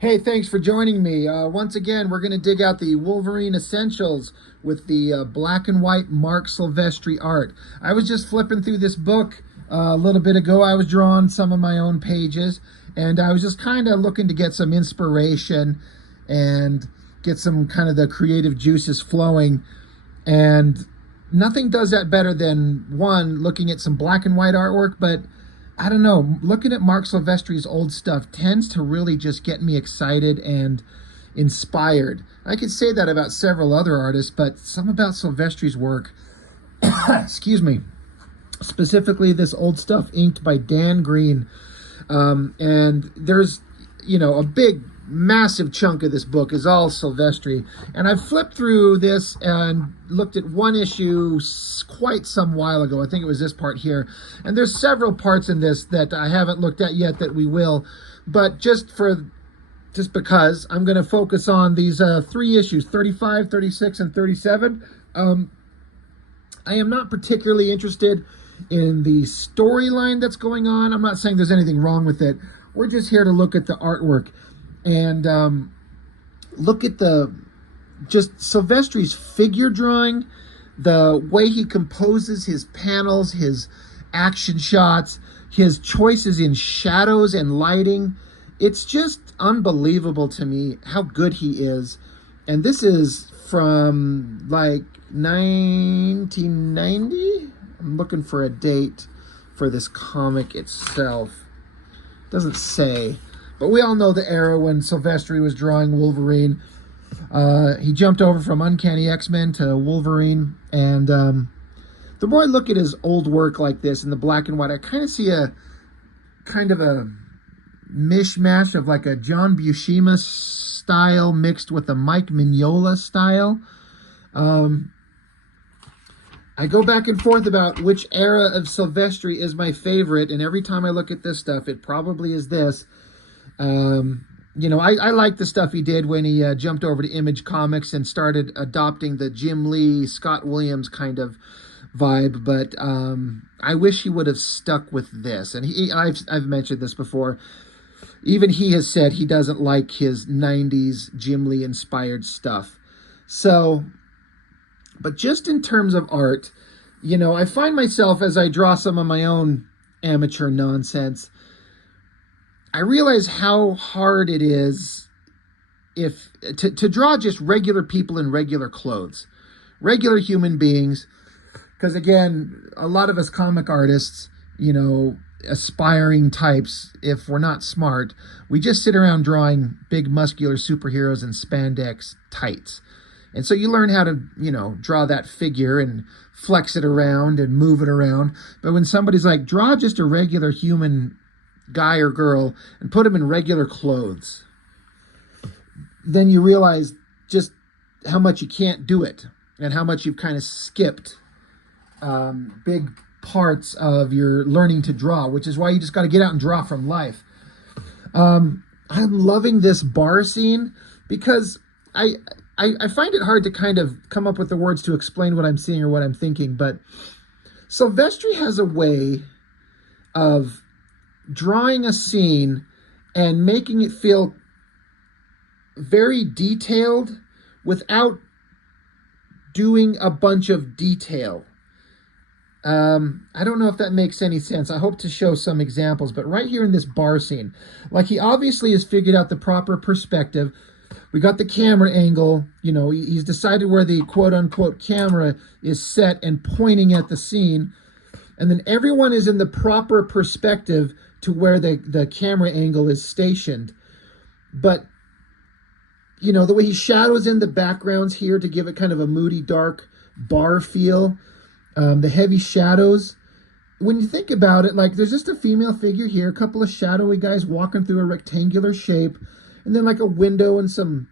Hey, thanks for joining me. Once again, we're going to dig out the Wolverine Essentials with the black and white Marc Silvestri art. I was just flipping through this book a little bit ago. I was drawing some of my own pages, and I was just kind of looking to get some inspiration and get some kind of the creative juices flowing. And nothing does that better than, one, looking at some black and white artwork, but I don't know, looking at Marc Silvestri's old stuff tends to really just get me excited and inspired. I could say that about several other artists, but some about Silvestri's work, excuse me, specifically this old stuff inked by Dan Green. And there's, a big, massive chunk of this book is all Silvestri. And I flipped through this and looked at one issue quite some while ago. I think it was this part here. And there's several parts in this that I haven't looked at yet that we will. But just because I'm going to focus on these three issues, 35, 36, and 37. I am not particularly interested in the storyline that's going on. I'm not saying there's anything wrong with it. We're just here to look at the artwork and look at just Silvestri's figure drawing, the way he composes his panels, his action shots, his choices in shadows and lighting. It's just unbelievable to me how good he is. And this is from like 1990. I'm looking for a date for this comic itself. Doesn't say. But we all know the era when Silvestri was drawing Wolverine. He jumped over from Uncanny X-Men to Wolverine. And the more I look at his old work like this in the black and white, I kind of see a mishmash of like a John Buscema style mixed with a Mike Mignola style. I go back and forth about which era of Silvestri is my favorite, and every time I look at this stuff, it probably is this. I like the stuff he did when he jumped over to Image Comics and started adopting the Jim Lee, Scott Williams kind of vibe, but I wish he would have stuck with this. And I've mentioned this before. Even he has said he doesn't like his 90s Jim Lee inspired stuff. So, but just in terms of art, I find myself as I draw some of my own amateur nonsense, I realize how hard it is to draw just regular people in regular clothes, regular human beings. Because again, a lot of us comic artists, aspiring types, if we're not smart, we just sit around drawing big muscular superheroes in spandex tights. And so you learn how to, draw that figure and flex it around and move it around. But when somebody's like, draw just a regular human guy or girl and put them in regular clothes, then you realize just how much you can't do it and how much you've kind of skipped big parts of your learning to draw, which is why you just got to get out and draw from life. I'm loving this bar scene because I find it hard to kind of come up with the words to explain what I'm seeing or what I'm thinking, but Silvestri has a way of drawing a scene and making it feel very detailed without doing a bunch of detail. I don't know if that makes any sense. I hope to show some examples, but right here in this bar scene, like he obviously has figured out the proper perspective. We got the camera angle, he's decided where the quote-unquote camera is set and pointing at the scene. And then everyone is in the proper perspective to where the camera angle is stationed. But, the way he shadows in the backgrounds here to give it kind of a moody, dark bar feel, the heavy shadows. When you think about it, like there's just a female figure here, a couple of shadowy guys walking through a rectangular shape, and then like a window and some,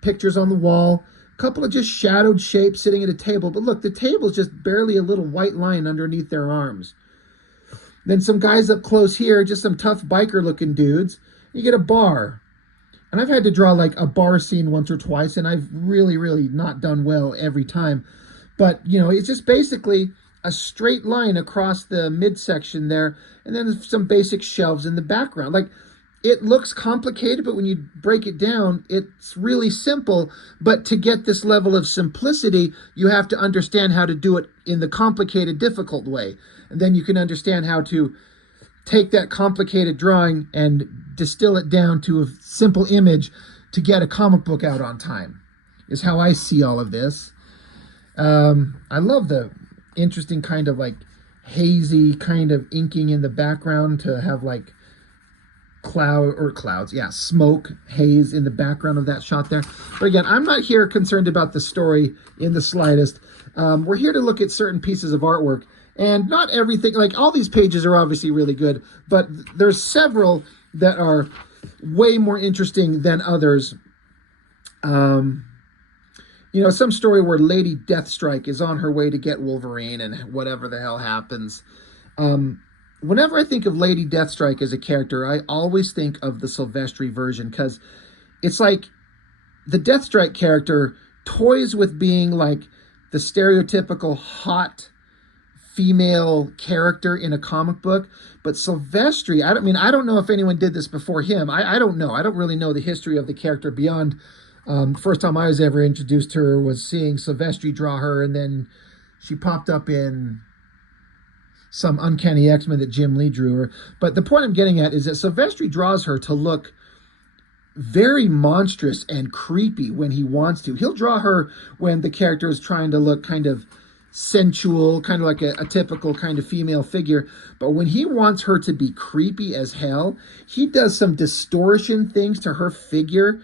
pictures on the wall. A couple of just shadowed shapes sitting at a table. But look, the table's just barely a little white line underneath their arms. Then some guys up close here, just some tough biker-looking dudes. You get a bar. And I've had to draw like a bar scene once or twice, and I've really, really not done well every time. But, it's just basically a straight line across the midsection there, and then some basic shelves in the background. Like, it looks complicated, but when you break it down, it's really simple. But to get this level of simplicity, you have to understand how to do it in the complicated, difficult way. And then you can understand how to take that complicated drawing and distill it down to a simple image to get a comic book out on time, is how I see all of this. I love the interesting kind of like hazy kind of inking in the background to have like smoke, haze in the background of that shot there. But again, I'm not here concerned about the story in the slightest. We're here to look at certain pieces of artwork, and not everything, like all these pages are obviously really good, but there's several that are way more interesting than others. You know, some story where Lady Deathstrike is on her way to get Wolverine and whatever the hell happens. Whenever I think of Lady Deathstrike as a character, I always think of the Silvestri version, because it's like the Deathstrike character toys with being like the stereotypical hot female character in a comic book. But Silvestri, I don't know if anyone did this before him. I don't know. I don't really know the history of the character beyond first time I was ever introduced to her was seeing Silvestri draw her, and then she popped up in some Uncanny X-Men that Jim Lee drew her. But the point I'm getting at is that Silvestri draws her to look very monstrous and creepy when he wants to. He'll draw her when the character is trying to look kind of sensual, kind of like a typical kind of female figure. But when he wants her to be creepy as hell, he does some distortion things to her figure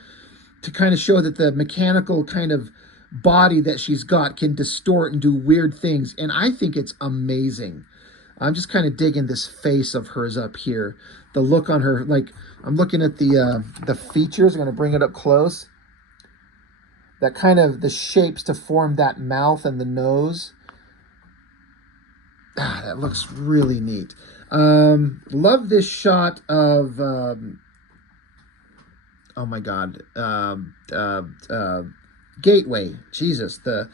to kind of show that the mechanical kind of body that she's got can distort and do weird things. And I think it's amazing. I'm just kind of digging this face of hers up here. The look on her, like, I'm looking at the features. I'm going to bring it up close. That kind of, the shapes to form that mouth and the nose. That looks really neat. Love this shot of, oh my God, Gateway. Jesus, the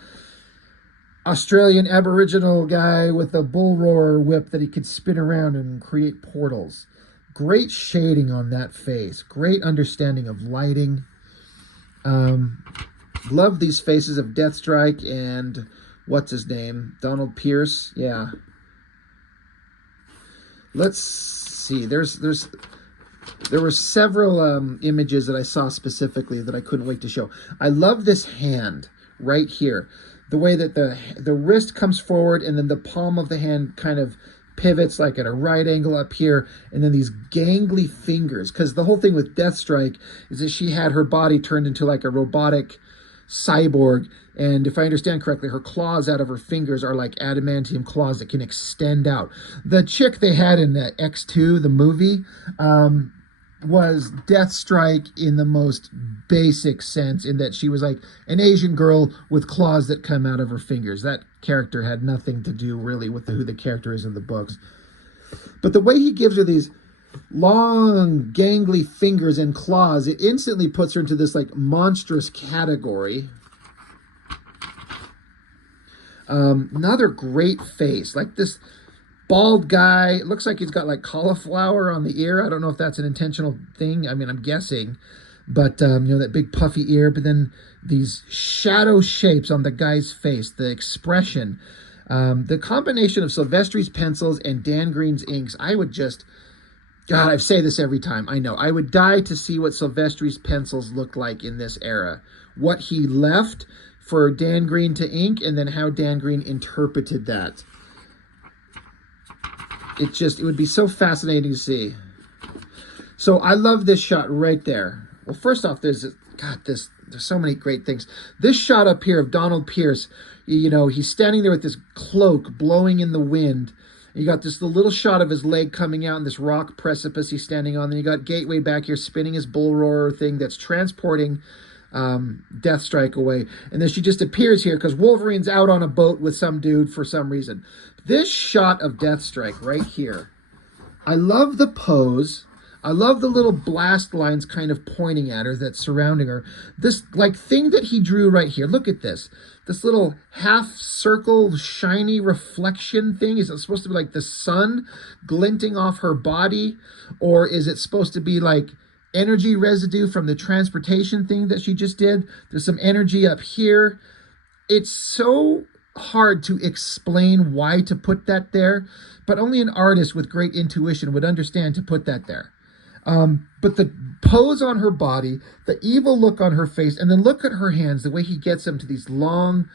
Australian Aboriginal guy with a bull roarer whip that he could spin around and create portals. Great shading on that face. Great understanding of lighting. Love these faces of Deathstrike and what's his name? Donald Pierce. Yeah. Let's see. There were several images that I saw specifically that I couldn't wait to show. I love this hand right here. The way that the wrist comes forward and then the palm of the hand kind of pivots like at a right angle up here, and then these gangly fingers. Because the whole thing with Deathstrike is that she had her body turned into like a robotic cyborg, and if I understand correctly, her claws out of her fingers are like adamantium claws that can extend out. The chick they had in the X2, the movie, was Deathstrike in the most basic sense, in that she was like an Asian girl with claws that come out of her fingers. That character had nothing to do really with who the character is in the books. But the way he gives her these long, gangly fingers and claws, it instantly puts her into this like monstrous category. Another great face, like this bald guy. It looks like he's got like cauliflower on the ear. I don't know if that's an intentional thing. I mean, I'm guessing, but you know, that big puffy ear, but then these shadow shapes on the guy's face, the expression, the combination of Silvestri's pencils and Dan Green's inks. I would just, God, I say this every time. I know. I would die to see what Silvestri's pencils looked like in this era. What he left for Dan Green to ink, and then how Dan Green interpreted that. It would be so fascinating to see. So I love this shot right there. Well, first off, there's so many great things. This shot up here of Donald Pierce, you know, he's standing there with this cloak blowing in the wind. You got this little shot of his leg coming out in this rock precipice he's standing on. Then you got Gateway back here spinning his bull roarer thing that's transporting Deathstrike away. And then she just appears here because Wolverine's out on a boat with some dude for some reason. This shot of Deathstrike right here, I love the pose. I love the little blast lines kind of pointing at her that's surrounding her. This like thing that he drew right here. Look at this. This little half circle shiny reflection thing. Is it supposed to be like the sun glinting off her body? Or is it supposed to be like energy residue from the transportation thing that she just did? There's some energy up here. It's so hard to explain why to put that there, but only an artist with great intuition would understand to put that there. But the pose on her body, the evil look on her face, and then look at her hands, the way he gets them to these long,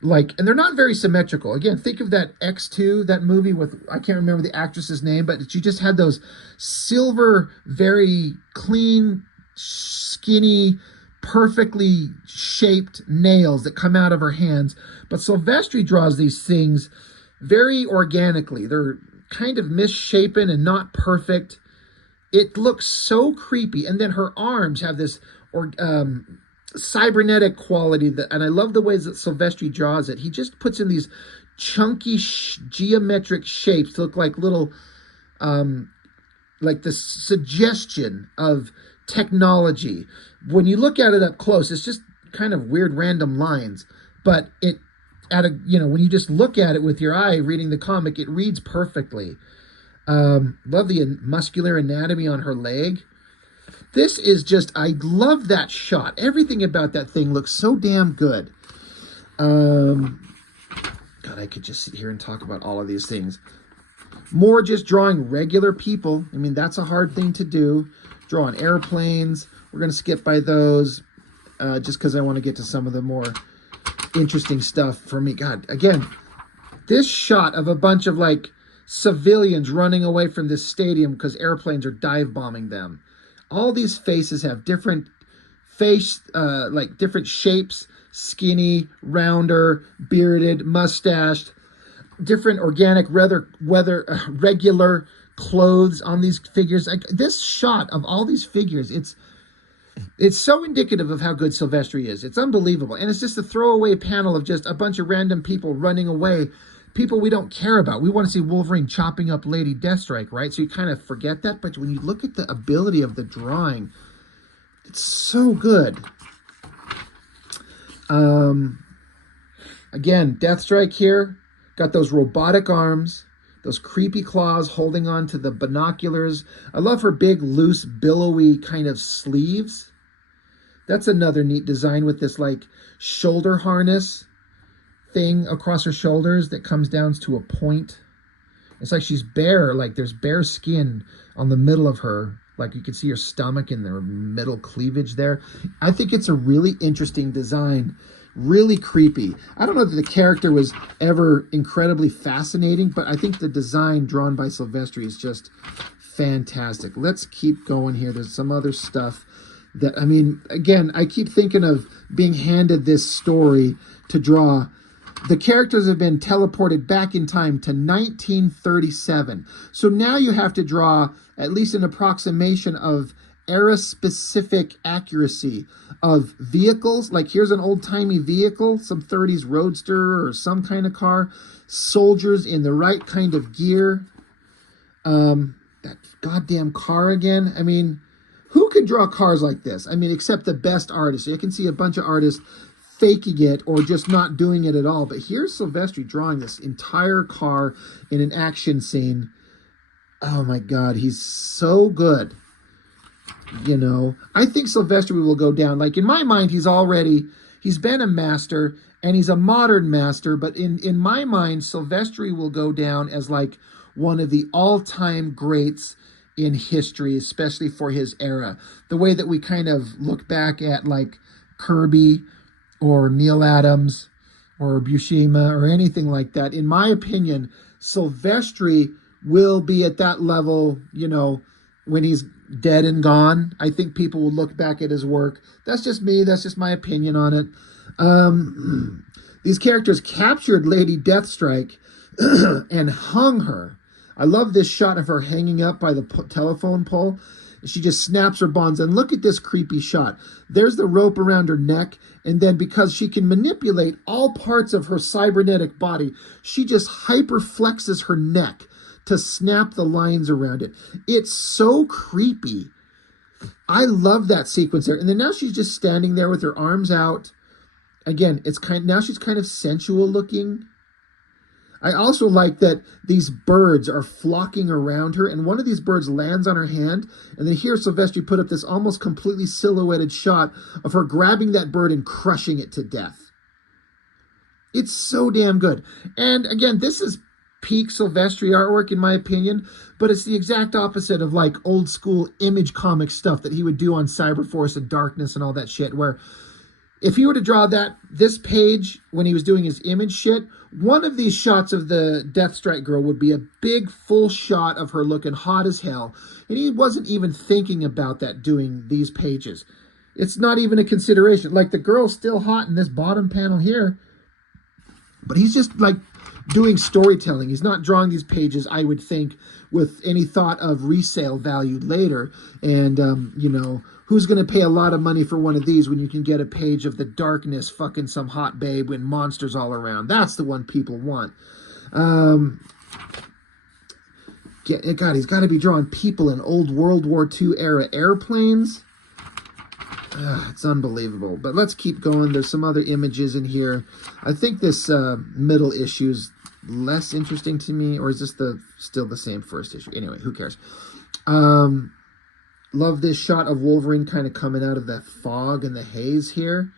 like, and they're not very symmetrical. Again, think of that X2, that movie with, I can't remember the actress's name, but she just had those silver, very clean, skinny, perfectly shaped nails that come out of her hands. But Silvestri draws these things very organically. They're kind of misshapen and not perfect. It looks so creepy. And then her arms have this cybernetic quality, that, and I love the ways that Silvestri draws it. He just puts in these chunky geometric shapes to look like little, like the suggestion of technology. When you look at it up close, it's just kind of weird random lines, but it when you just look at it with your eye reading the comic, it reads perfectly. Love the muscular anatomy on her leg. This is just, I love that shot. Everything about that thing looks so damn good. God, I could just sit here and talk about all of these things. More just drawing regular people. I mean, that's a hard thing to do. Drawing airplanes. We're going to skip by those just because I want to get to some of the more interesting stuff for me. God, again, this shot of a bunch of like civilians running away from this stadium because airplanes are dive bombing them. All these faces have different like different shapes, skinny, rounder, bearded, mustached, different organic, regular clothes on these figures. Like this shot of all these figures, it's so indicative of how good Silvestri is. It's unbelievable. And it's just a throwaway panel of just a bunch of random people running away. People we don't care about. We want to see Wolverine chopping up Lady Deathstrike, right? So you kind of forget that. But when you look at the ability of the drawing, it's so good. Again, Deathstrike here. Got those robotic arms. Those creepy claws holding on to the binoculars. I love her big, loose, billowy kind of sleeves. That's another neat design with this like shoulder harness thing across her shoulders that comes down to a point. It's like she's bare, like there's bare skin on the middle of her. Like you can see her stomach and their middle cleavage there. I think it's a really interesting design. Really creepy. I don't know that the character was ever incredibly fascinating, but I think the design drawn by Silvestri is just fantastic. Let's keep going here. There's some other stuff that, I mean, again, I keep thinking of being handed this story to draw. The characters have been teleported back in time to 1937. So now you have to draw at least an approximation of era-specific accuracy of vehicles. Like here's an old-timey vehicle, some 30s roadster or some kind of car. Soldiers in the right kind of gear. That goddamn car again. I mean, who could draw cars like this? I mean, except the best artists. You can see a bunch of artists faking it or just not doing it at all. But here's Silvestri drawing this entire car in an action scene. Oh my God, he's so good. You know, I think Silvestri will go down. Like in my mind, he's been a master and he's a modern master. But in my mind, Silvestri will go down as like one of the all-time greats in history, especially for his era. The way that we kind of look back at like Kirby or Neil Adams or Buscema or anything like that. In my opinion, Silvestri will be at that level, you know, when he's dead and gone. I think people will look back at his work. That's just me. That's just my opinion on it. These characters captured Lady Deathstrike and hung her. I love this shot of her hanging up by the telephone pole. She just snaps her bonds. And look at this creepy shot. There's the rope around her neck. And then because she can manipulate all parts of her cybernetic body, she just hyper flexes her neck to snap the lines around it. It's so creepy. I love that sequence there. And then now she's just standing there with her arms out. Again, now she's kind of sensual looking. I also like that these birds are flocking around her, and one of these birds lands on her hand, and then here Silvestri put up this almost completely silhouetted shot of her grabbing that bird and crushing it to death. It's so damn good. And again, this is peak Silvestri artwork in my opinion, but it's the exact opposite of like old school Image comic stuff that he would do on Cyberforce and Darkness and all that shit, where if he were to draw this page when he was doing his Image shit, one of these shots of the Deathstrike girl would be a big full shot of her looking hot as hell. And he wasn't even thinking about that doing these pages. It's not even a consideration. Like, the girl's still hot in this bottom panel here, but he's just like doing storytelling. He's not drawing these pages, I would think, with any thought of resale value later. And, you know, who's going to pay a lot of money for one of these when you can get a page of the Darkness fucking some hot babe and monsters all around? That's the one people want. God, he's got to be drawing people in old World War II era airplanes. It's unbelievable. But let's keep going. There's some other images in here. I think this middle issue is less interesting to me, or is this still the same first issue? Anyway, who cares? Love this shot of Wolverine kind of coming out of that fog and the haze here.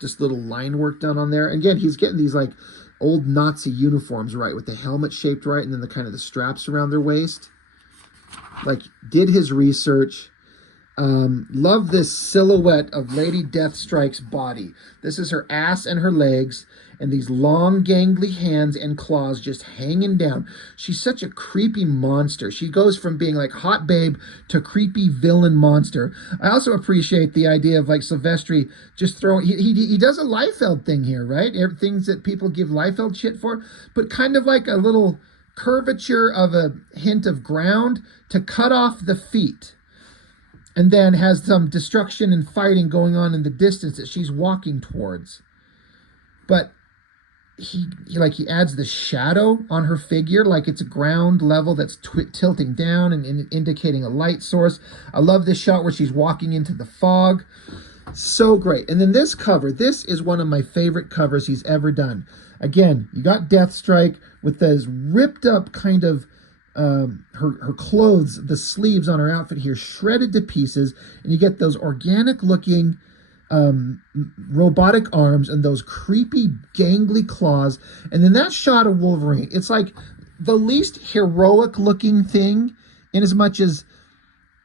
Just little line work done on there. Again, he's getting these like old Nazi uniforms right, with the helmet shaped right, and then the kind of the straps around their waist. Like, did his research. Love this silhouette of Lady Deathstrike's body. This is her ass and her legs, and these long gangly hands and claws just hanging down. She's such a creepy monster. She goes from being like hot babe to creepy villain monster. I also appreciate the idea of like Silvestri just throwing, he does a Liefeld thing here, right? Things that people give Liefeld shit for, but kind of like a little curvature of a hint of ground to cut off the feet. And then has some destruction and fighting going on in the distance that she's walking towards. But he adds the shadow on her figure, like it's a ground level that's tilting down and indicating a light source. I love this shot where she's walking into the fog. So great. And then this cover, this is one of my favorite covers he's ever done. Again, you got Deathstrike with those ripped up kind of her clothes, the sleeves on her outfit here, shredded to pieces, and you get those organic looking robotic arms and those creepy gangly claws. And then that shot of Wolverine, it's like the least heroic looking thing, in as much as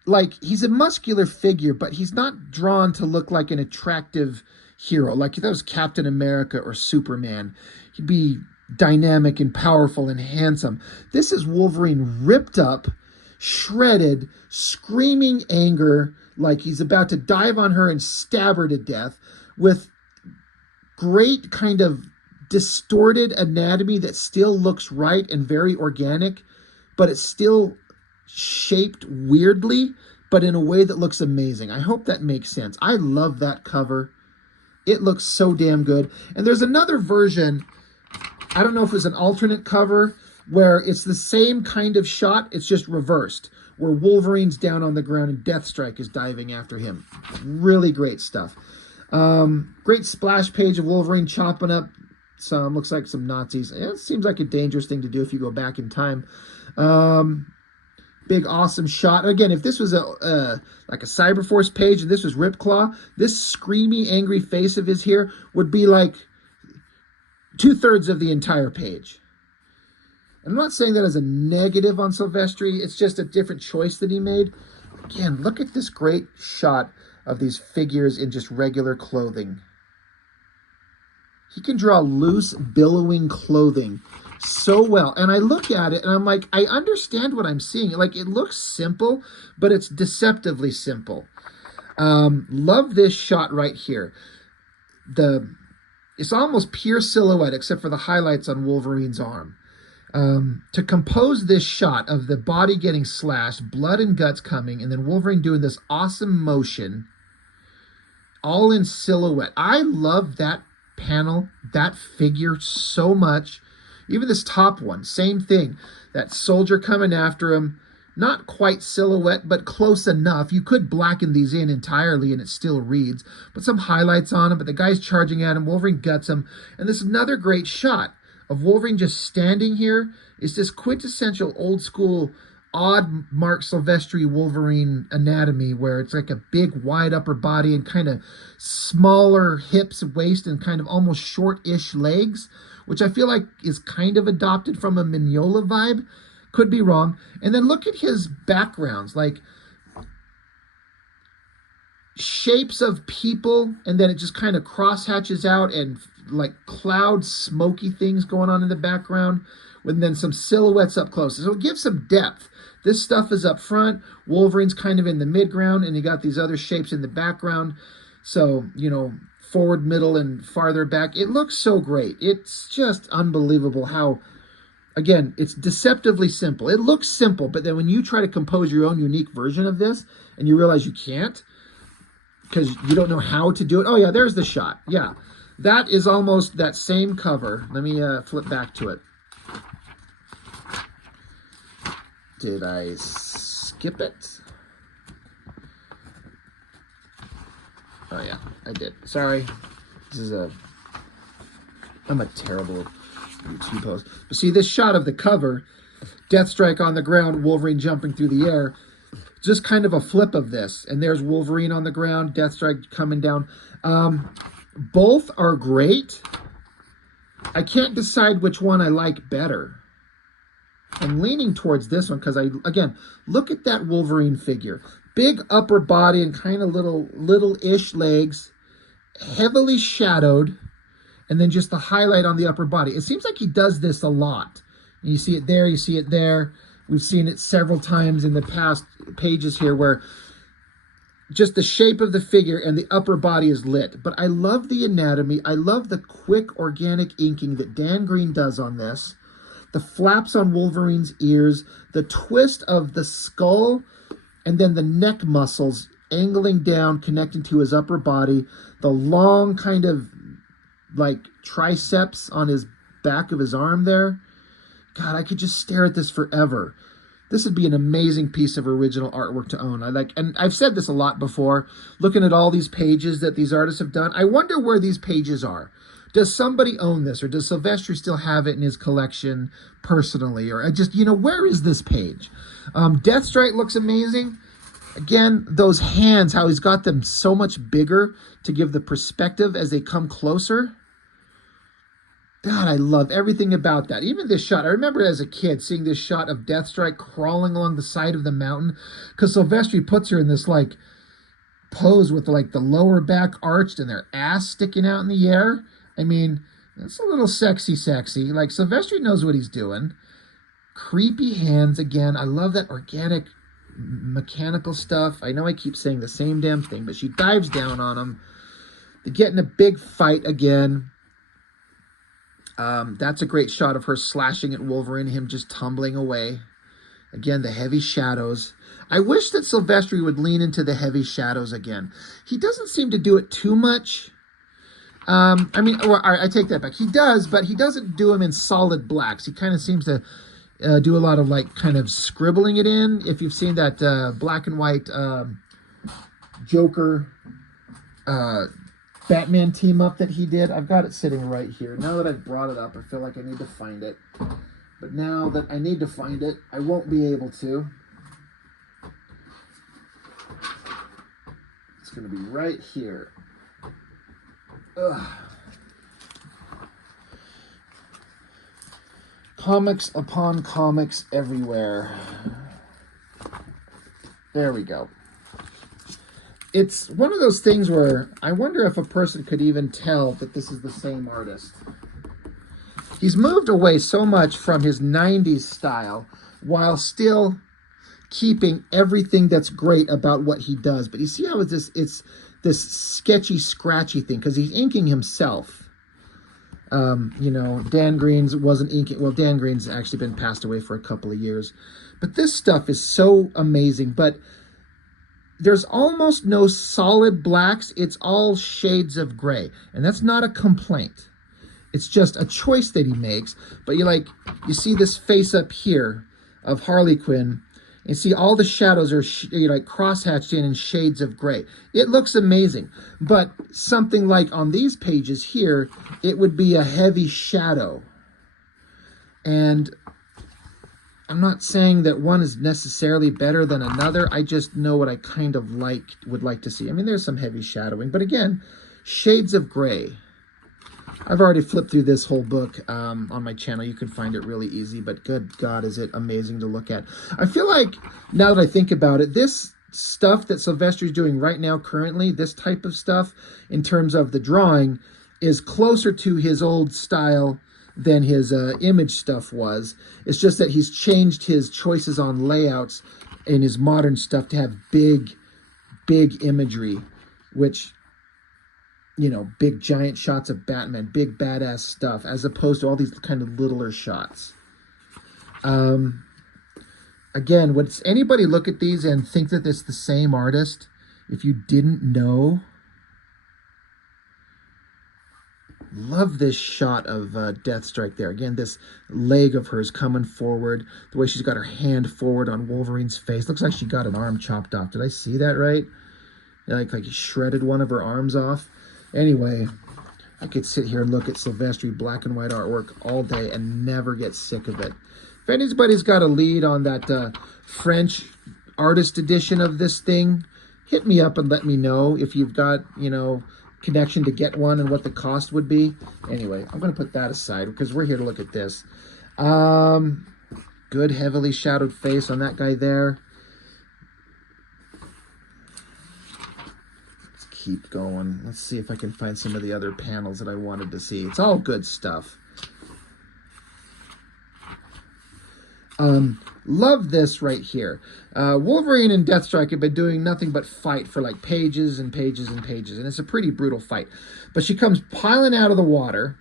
like he's a muscular figure, but he's not drawn to look like an attractive hero. Like if that was Captain America or Superman, he'd be dynamic and powerful and handsome. This is Wolverine ripped up, shredded, screaming anger, like he's about to dive on her and stab her to death, with great kind of distorted anatomy that still looks right and very organic, but it's still shaped weirdly, but in a way that looks amazing. I hope that makes sense. I love that cover. It looks so damn good. And there's another version, I don't know if it was an alternate cover, where it's the same kind of shot, it's just reversed, where Wolverine's down on the ground and Deathstrike is diving after him. Really great stuff. Great splash page of Wolverine chopping up some, looks like some Nazis. It seems like a dangerous thing to do if you go back in time. Big awesome shot. Again, if this was like a Cyberforce page and this was Ripclaw, this screamy, angry face of his here would be like 2/3 of the entire page. I'm not saying that as a negative on Silvestri. It's just a different choice that he made. Again, look at this great shot of these figures in just regular clothing. He can draw loose, billowing clothing so well. And I look at it and I'm like, I understand what I'm seeing. Like, it looks simple, but it's deceptively simple. Love this shot right here. It's almost pure silhouette except for the highlights on Wolverine's arm. To compose this shot of the body getting slashed, blood and guts coming, and then Wolverine doing this awesome motion, all in silhouette. I love that panel, that figure so much. Even this top one, same thing. That soldier coming after him, not quite silhouette, but close enough. You could blacken these in entirely and it still reads. Put some highlights on him, but the guy's charging at him. Wolverine guts him. And this is another great shot of Wolverine just standing here. It's this quintessential old school odd Marc Silvestri Wolverine anatomy where it's like a big wide upper body and kind of smaller hips, waist, and kind of almost short-ish legs, which I feel like is kind of adopted from a Mignola vibe. Could be wrong. And then look at his backgrounds, like shapes of people, and then it just kind of cross-hatches out and like cloud smoky things going on in the background, and then some silhouettes up close. So it gives some depth. This stuff is up front. Wolverine's kind of in the midground, and you got these other shapes in the background. So, you know, forward, middle, and farther back. It looks so great. It's just unbelievable how, again, it's deceptively simple. It looks simple, but then when you try to compose your own unique version of this, and you realize you can't, because you don't know how to do it. Oh, yeah, there's the shot. Yeah, that is almost that same cover. Let me flip back to it. Did I skip it? Oh, yeah, I did. Sorry. I'm a terrible YouTube host. But see, this shot of the cover, Deathstrike on the ground, Wolverine jumping through the air, just kind of a flip of this. And there's Wolverine on the ground, Deathstrike coming down. Both are great. I can't decide which one I like better. I'm leaning towards this one because again, look at that Wolverine figure. Big upper body and kind of little-ish legs, heavily shadowed, and then just the highlight on the upper body. It seems like he does this a lot. You see it there, you see it there. We've seen it several times in the past pages here where just the shape of the figure and the upper body is lit. But I love the anatomy. I love the quick organic inking that Dan Green does on this. The flaps on Wolverine's ears, the twist of the skull, and then the neck muscles angling down, connecting to his upper body, the long kind of like triceps on his back of his arm there. God, I could just stare at this forever. This would be an amazing piece of original artwork to own. And I've said this a lot before, looking at all these pages that these artists have done. I wonder where these pages are. Does somebody own this, or does Silvestri still have it in his collection personally? Or I just, you know, where is this page? Deathstrike looks amazing. Again, those hands, how he's got them so much bigger to give the perspective as they come closer. God, I love everything about that. Even this shot, I remember as a kid seeing this shot of Deathstrike crawling along the side of the mountain, because Silvestri puts her in this like pose with like the lower back arched and their ass sticking out in the air. I mean, that's a little sexy. Like, Silvestri knows what he's doing. Creepy hands again. I love that organic mechanical stuff. I know I keep saying the same damn thing, but she dives down on him. They get in a big fight again. That's a great shot of her slashing at Wolverine, him just tumbling away. Again, the heavy shadows. I wish that Silvestri would lean into the heavy shadows again. He doesn't seem to do it too much. I take that back. He does, but he doesn't do them in solid blacks. He kind of seems to do a lot of like kind of scribbling it in. If you've seen that black and white Joker Batman team up that he did, I've got it sitting right here. Now that I've brought it up, I feel like I need to find it. But now that I need to find it, I won't be able to. It's going to be right here. Ugh. Comics upon comics everywhere. There we go. It's one of those things where I wonder if a person could even tell that this is the same artist. He's moved away so much from his 90s style while still keeping everything that's great about what he does. But you see how it's this sketchy, scratchy thing, because he's inking himself. Dan Green's wasn't inking. Well, Dan Green's actually been passed away for a couple of years. But this stuff is so amazing. But there's almost no solid blacks. It's all shades of gray. And that's not a complaint. It's just a choice that he makes. But you see this face up here of Harley Quinn, and see all the shadows are like crosshatched in shades of gray. It looks amazing. But something like on these pages here, it would be a heavy shadow. And I'm not saying that one is necessarily better than another. I just know what I kind of would like to see. I mean, there's some heavy shadowing, but again, shades of gray. I've already flipped through this whole book on my channel. You can find it really easy, but good God, is it amazing to look at. I feel like, now that I think about it, this stuff that Silvestri is doing right now currently, this type of stuff, in terms of the drawing, is closer to his old style than his image stuff was. It's just that he's changed his choices on layouts in his modern stuff to have big imagery, which... big giant shots of Batman, big badass stuff, as opposed to all these kind of littler shots. Again, would anybody look at these and think that it's the same artist if you didn't know? Love this shot of Deathstrike there. Again, this leg of hers coming forward, the way she's got her hand forward on Wolverine's face. Looks like she got an arm chopped off. Did I see that right? Like he shredded one of her arms off. Anyway, I could sit here and look at Silvestri black and white artwork all day and never get sick of it. If anybody's got a lead on that French artist edition of this thing, hit me up and let me know if you've got, connection to get one and what the cost would be. Anyway, I'm going to put that aside because we're here to look at this. Good heavily shadowed face on that guy there. Keep going. Let's see if I can find some of the other panels that I wanted to see. It's all good stuff. Love this right here. Wolverine and Deathstrike have been doing nothing but fight for like pages and pages and pages, and it's a pretty brutal fight. But she comes piling out of the water,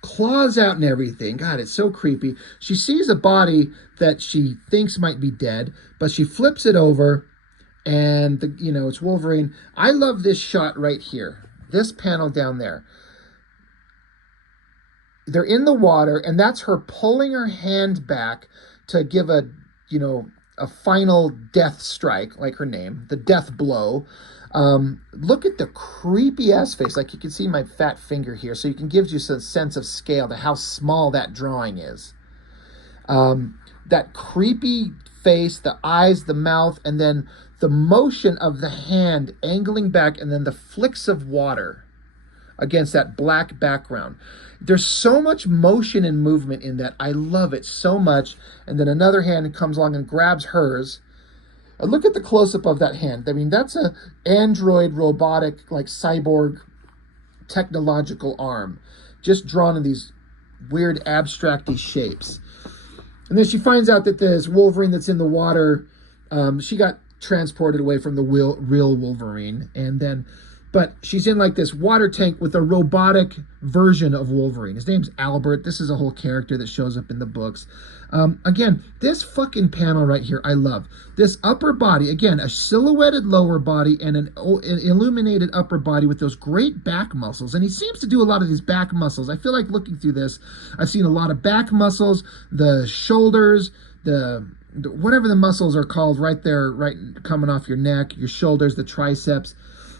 claws out and everything. God, it's so creepy. She sees a body that she thinks might be dead, but she flips it over, and it's Wolverine. I love this shot right here. This panel down there. They're in the water, and that's her pulling her hand back to give a final death strike, like her name, the death blow. Look at the creepy ass face. Like you can see my fat finger here, so you can give you some sense of scale to how small that drawing is. That creepy face, the eyes, the mouth, and then the motion of the hand angling back, and then the flicks of water against that black background. There's so much motion and movement in that. I love it so much. And then another hand comes along and grabs hers. Look at the close-up of that hand. I mean, that's a android robotic, like cyborg technological arm, just drawn in these weird abstracty shapes. And then she finds out that this Wolverine that's in the water, she got transported away from the real Wolverine, but she's in like this water tank with a robotic version of Wolverine. His name's Albert. This is a whole character that shows up in the books. Again, this fucking panel right here, I love. This upper body, again, a silhouetted lower body and an illuminated upper body with those great back muscles. And he seems to do a lot of these back muscles. I feel like looking through this, I've seen a lot of back muscles, the shoulders, whatever the muscles are called right there, right coming off your neck, your shoulders, the triceps.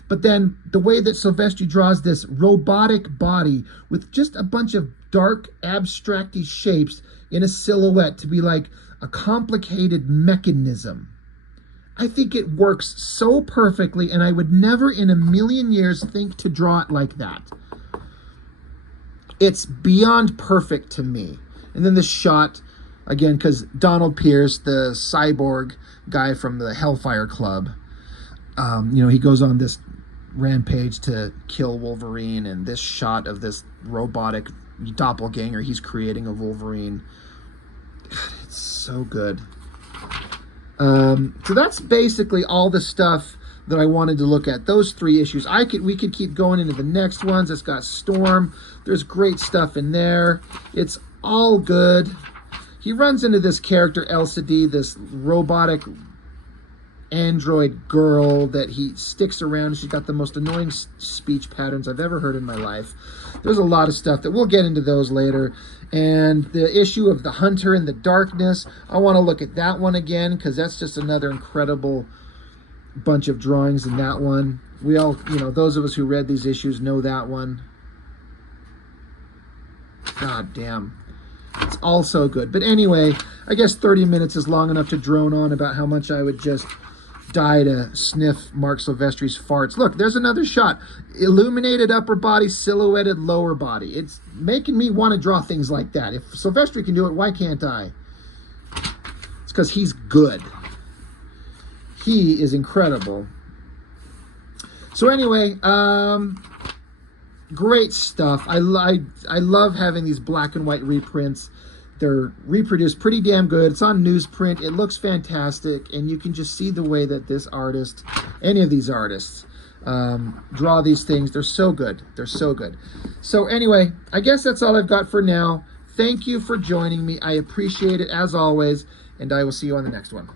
But then the way that Silvestri draws this robotic body with just a bunch of dark, abstracty shapes in a silhouette to be like a complicated mechanism. I think it works so perfectly, and I would never in a million years think to draw it like that. It's beyond perfect to me. And then the shot, again, because Donald Pierce, the cyborg guy from the Hellfire Club, he goes on this rampage to kill Wolverine, and this shot of this robotic doppelganger he's creating of Wolverine. God, it's so good. So that's basically all the stuff that I wanted to look at. Those 3 issues. We could keep going into the next ones. It's got Storm. There's great stuff in there. It's all good. He runs into this character, LCD, this robotic android girl that he sticks around. She's got the most annoying speech patterns I've ever heard in my life. There's a lot of stuff that we'll get into those later. And the issue of the hunter in the darkness, I want to look at that one again, because that's just another incredible bunch of drawings in that one. We all, you know, those of us who read these issues know that one. God damn. It's all so good. But anyway, I guess 30 minutes is long enough to drone on about how much I would just die to sniff Marc Silvestri's farts. Look, there's another shot. Illuminated upper body, silhouetted lower body. It's making me want to draw things like that. If Silvestri can do it, why can't I? It's because he's good. He is incredible. So anyway, great stuff. I love having these black and white reprints. They're reproduced pretty damn good. It's on newsprint. It looks fantastic, and you can just see the way that this artist, any of these artists, draw these things. They're so good. They're so good. So anyway, I guess that's all I've got for now. Thank you for joining me. I appreciate it as always, and I will see you on the next one.